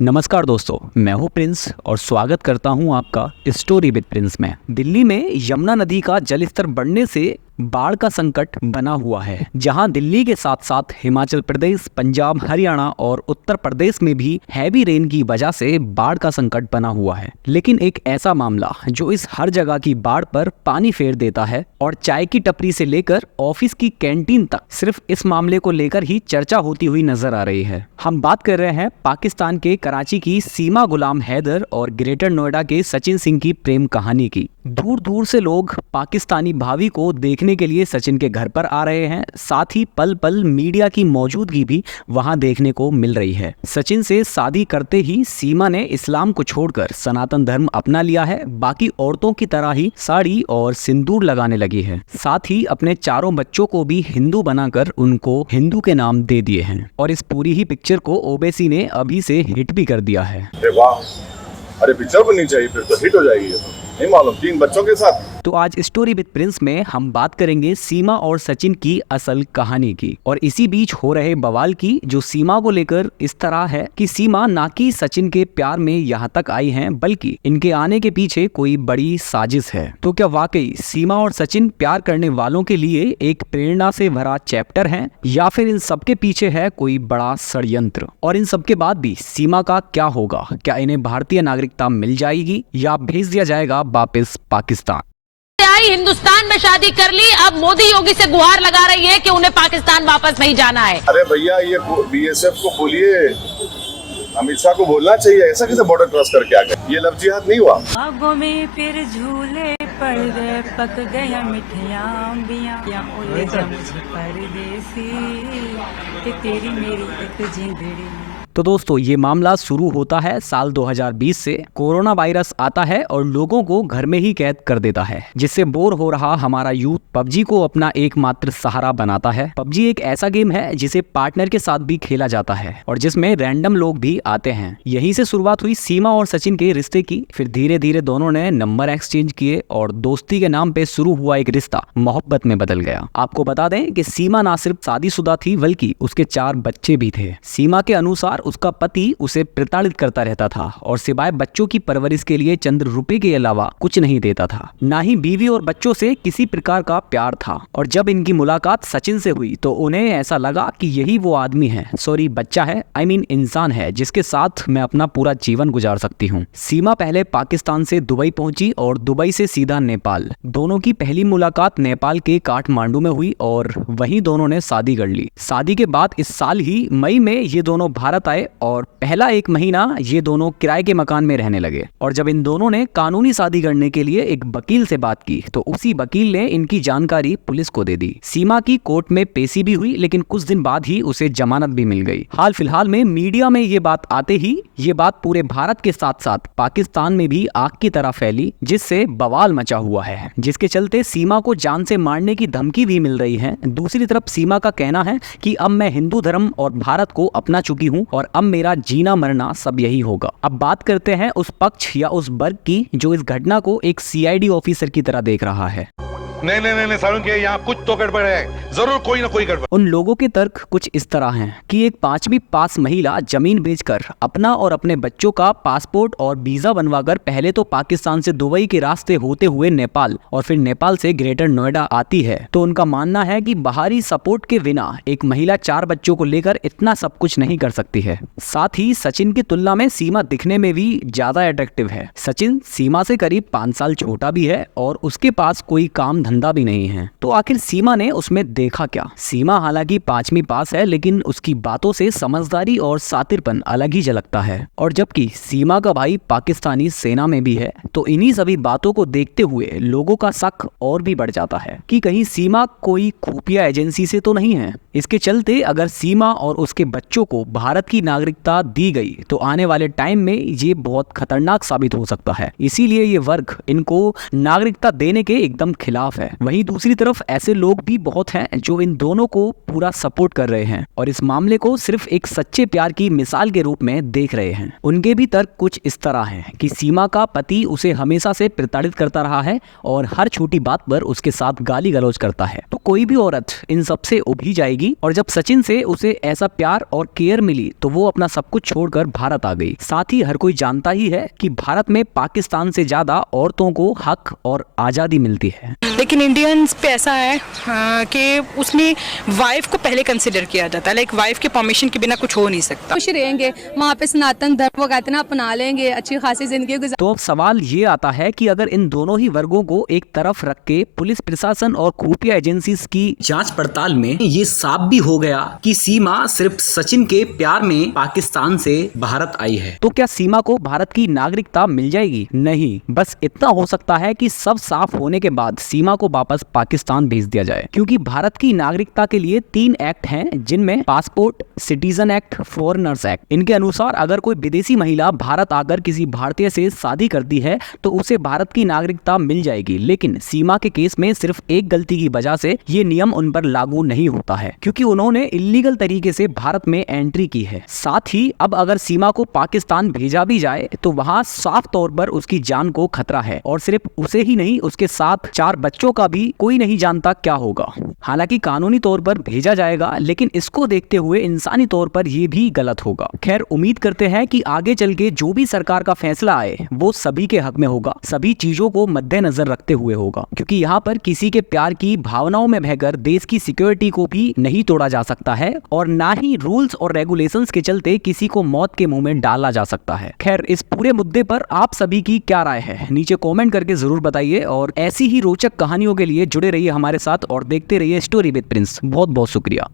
नमस्कार दोस्तों, मैं हूं प्रिंस और स्वागत करता हूं आपका स्टोरी विद प्रिंस में। दिल्ली में यमुना नदी का जलस्तर बढ़ने से बाढ़ का संकट बना हुआ है, जहां दिल्ली के साथ साथ हिमाचल प्रदेश, पंजाब, हरियाणा और उत्तर प्रदेश में भी हैवी रेन की वजह से बाढ़ का संकट बना हुआ है। लेकिन एक ऐसा मामला जो इस हर जगह की बाढ़ पर पानी फेर देता है और चाय की टपरी से लेकर ऑफिस की कैंटीन तक सिर्फ इस मामले को लेकर ही चर्चा होती हुई नजर आ रही है। हम बात कर रहे हैं पाकिस्तान के कराची की सीमा गुलाम हैदर और ग्रेटर नोएडा के सचिन सिंह की प्रेम कहानी की। दूर दूर से लोग पाकिस्तानी भाभी को देखने के लिए सचिन के घर पर आ रहे हैं। साथ ही पल पल मीडिया की मौजूदगी भी वहां देखने को मिल रही है। सचिन से शादी करते ही सीमा ने इस्लाम को छोड़कर सनातन धर्म अपना लिया है। बाकी औरतों की तरह ही साड़ी और सिंदूर लगाने लगी है। साथ ही अपने चारों बच्चों को भी हिंदू बनाकर उनको हिंदू के नाम दे दिए हैं। और इस पूरी ही पिक्चर को ओबेसी ने अभी से हिट भी कर दिया है। अरे पिक्चर बननी चाहिए, फिर तो हिट हो जाएगी। ये तो नहीं मालूम, 3 बच्चों के साथ। तो आज स्टोरी विद प्रिंस में हम बात करेंगे सीमा और सचिन की असल कहानी की और इसी बीच हो रहे बवाल की, जो सीमा को लेकर इस तरह है कि सीमा ना कि सचिन के प्यार में यहाँ तक आई हैं, बल्कि इनके आने के पीछे कोई बड़ी साजिश है। तो क्या वाकई सीमा और सचिन प्यार करने वालों के लिए एक प्रेरणा से भरा चैप्टर है, या फिर इन सबके पीछे है कोई बड़ा षड्यंत्र? और इन सबके बाद भी सीमा का क्या होगा? क्या इन्हें भारतीय नागरिकता मिल जाएगी या भेज दिया जाएगा वापस पाकिस्तान? हिंदुस्तान में शादी कर ली, अब मोदी योगी से गुहार लगा रही है कि उन्हें पाकिस्तान वापस नहीं जाना है। अरे भैया, ये बीएसएफ को बोलिए, अमित शाह को बोलना चाहिए। ऐसा कैसे बॉर्डर क्रॉस करके आ गए? ये लव जिहाद नहीं हुआ। बागों में फिर झूले पड़ गए, पक गया मिठिया अंबियां, उड़े जा मुझे परदेसी, कि तेरी मेरी एक जिंदड़ी। तो दोस्तों, ये मामला शुरू होता है साल 2020 से। कोरोना वायरस आता है और लोगों को घर में ही कैद कर देता है, जिससे बोर हो रहा हमारा यूथ पबजी को अपना एकमात्र सहारा बनाता है। पबजी एक ऐसा गेम है जिसे पार्टनर के साथ भी खेला जाता है और जिसमें रैंडम लोग भी आते हैं। यहीं से शुरुआत हुई सीमा और सचिन के रिश्ते की। फिर धीरे धीरे दोनों ने नंबर एक्सचेंज किए और दोस्ती के नाम पे शुरू हुआ एक रिश्ता मोहब्बत में बदल गया। आपको बता दें कि सीमा ना सिर्फ शादीशुदा थी, बल्कि उसके 4 बच्चे भी थे। सीमा के अनुसार उसका पति उसे प्रताड़ित करता रहता था और सिवाय बच्चों की परवरिश के लिए चंद रुपए के अलावा कुछ नहीं देता था। ना ही बीवी और बच्चों से किसी प्रकार का प्यार था। और जब इनकी मुलाकात सचिन से हुई तो उन्हें ऐसा लगा कि यही वो आदमी है, सॉरी बच्चा है, इंसान है, जिसके साथ मैं अपना पूरा जीवन गुजार सकती हूँ। सीमा पहले पाकिस्तान से दुबई पहुंची और दुबई से सीधा नेपाल। दोनों की पहली मुलाकात नेपाल के काठमांडू में हुई और वहीं दोनों ने शादी कर ली। शादी के बाद इस साल ही मई में ये दोनों भारत आए और पहला 1 महीना ये दोनों किराए के मकान में रहने लगे। और जब इन दोनों ने कानूनी शादी करने के लिए एक वकील से बात की तो उसी वकील ने इनकी जानकारी पुलिस को दे दी। सीमा की कोर्ट में पेशी भी हुई, लेकिन कुछ दिन बाद ही उसे जमानत भी मिल गई। हाल फिलहाल में मीडिया में ये बात आते ही ये बात पूरे भारत के साथ साथ पाकिस्तान में भी आग की तरह फैली, जिससे बवाल मचा हुआ है, जिसके चलते सीमा को जान से मारने की धमकी भी मिल रही है। दूसरी तरफ सीमा का कहना है कि अब मैं हिंदू धर्म और भारत को अपना चुकी हूँ और अब मेरा जीना मरना सब यही होगा। अब बात करते हैं उस पक्ष या उस वर्ग की जो इस घटना को एक सीआईडी ऑफिसर की तरह देख रहा है। नहीं सारुण के यहाँ कुछ तो गड़बड़ है, जरूर कोई ना कोई गड़बड़। उन लोगों के तर्क कुछ इस तरह हैं कि एक 5वीं पास महिला जमीन बेचकर अपना और अपने बच्चों का पासपोर्ट और वीजा बनवाकर पहले तो पाकिस्तान से दुबई के रास्ते होते हुए नेपाल और फिर नेपाल से ग्रेटर नोएडा आती है, तो उनका मानना है कि बाहरी सपोर्ट के बिना एक महिला 4 बच्चों को लेकर इतना सब कुछ नहीं कर सकती है। साथ ही सचिन की तुलना में सीमा दिखने में भी ज्यादा अट्रैक्टिव है। सचिन सीमा से करीब 5 साल छोटा भी है और उसके पास कोई काम धंधा भी नहीं है। तो आखिर सीमा ने उसमें देखा क्या? सीमा हालांकि 5वीं पास है, लेकिन उसकी बातों से समझदारी और सातिरपन अलग ही झलकता है। और जबकि सीमा का भाई पाकिस्तानी सेना में भी है, तो इन्हीं सभी बातों को देखते हुए लोगों का शक और भी बढ़ जाता है कि कहीं सीमा कोई खुफिया एजेंसी से तो नहीं है। इसके चलते अगर सीमा और उसके बच्चों को भारत की नागरिकता दी गई तो आने वाले टाइम में ये बहुत खतरनाक साबित हो सकता है। इसीलिए ये वर्ग इनको नागरिकता देने के एकदम खिलाफ तरफ है, वहीं दूसरी तरफ ऐसे लोग भी बहुत हैं जो इन दोनों को पूरा सपोर्ट कर रहे हैं और इस मामले को सिर्फ एक सच्चे प्यार की मिसाल के रूप में देख रहे हैं। उनके भी तर्क कुछ इस तरह हैं कि सीमा का पति उसे हमेशा से प्रताड़ित करता रहा है और हर छोटी बात पर उसके साथ गाली गलौज करता है, तो कोई भी औरत इन सब से उभी जाएगी और जब सचिन से उसे ऐसा प्यार और केयर मिली तो वो अपना सब कुछ छोड़कर भारत आ गई। साथ ही हर कोई जानता ही है कि भारत में पाकिस्तान से ज्यादा औरतों को हक और आजादी मिलती है। लेकिन इंडियंस पे ऐसा है कि उसमें वाइफ को पहले कंसिडर किया जाता है, लाइक वाइफ के परमिशन के बिना कुछ हो नहीं सकता। खुश रहेंगे वहाँ पे, सनातन धर्म वो कहते हैं ना, अपना लेंगे, अच्छी खासी जिंदगी गुजार। तो अब सवाल ये आता है कि अगर इन दोनों ही वर्गों को एक तरफ रख के पुलिस प्रशासन और खुफिया एजेंसीज की जांच पड़ताल में ये साफ भी हो गया कि सीमा सिर्फ सचिन के प्यार में पाकिस्तान से भारत आई है, तो क्या सीमा को भारत की नागरिकता मिल जाएगी? नहीं, बस इतना हो सकता है कि सब साफ होने के बाद सीमा को वापस पाकिस्तान भेज दिया जाए, क्योंकि भारत की नागरिकता के लिए 3 एक्ट हैं, जिनमें passport, citizen act, foreigners act. इनके अनुसार अगर कोई विदेशी महिला भारत आकर किसी भारतीय से शादी करती है तो उसे भारत की नागरिकता मिल जाएगी, लेकिन सीमा के केस में सिर्फ एक गलती की वजह से ये नियम उन पर लागू नहीं होता है, क्योंकि उन्होंने इल्लीगल तरीके से भारत में एंट्री की है। साथ ही अब अगर सीमा को पाकिस्तान भेजा भी जाए तो वहां साफ तौर पर उसकी जान को खतरा है, और सिर्फ उसे ही नहीं, उसके साथ 4 बच्चों का भी कोई नहीं जानता क्या होगा। हालांकि कानूनी तौर पर भेजा जाएगा, लेकिन इसको देखते हुए इंसानी तौर पर यह भी गलत होगा। खैर, उम्मीद करते हैं कि आगे चल के जो भी सरकार का फैसला आए वो सभी के हक में होगा, सभी चीजों को मद्देनजर रखते हुए होगा, क्योंकि यहाँ पर किसी के प्यार की भावनाओं में बहकर देश की सिक्योरिटी को भी नहीं तोड़ा जा सकता है, और ना ही रूल्स और रेगुलेशंस के चलते किसी को मौत के मुंह में डाला जा सकता है। खैर, इस पूरे मुद्दे पर आप सभी की क्या राय है, नीचे कमेंट करके जरूर बताइए, और ऐसी ही रोचक कहानियों के लिए जुड़े रहिए हमारे साथ और देखते रहिए स्टोरी विद प्रिंस। बहुत बहुत शुक्रिया।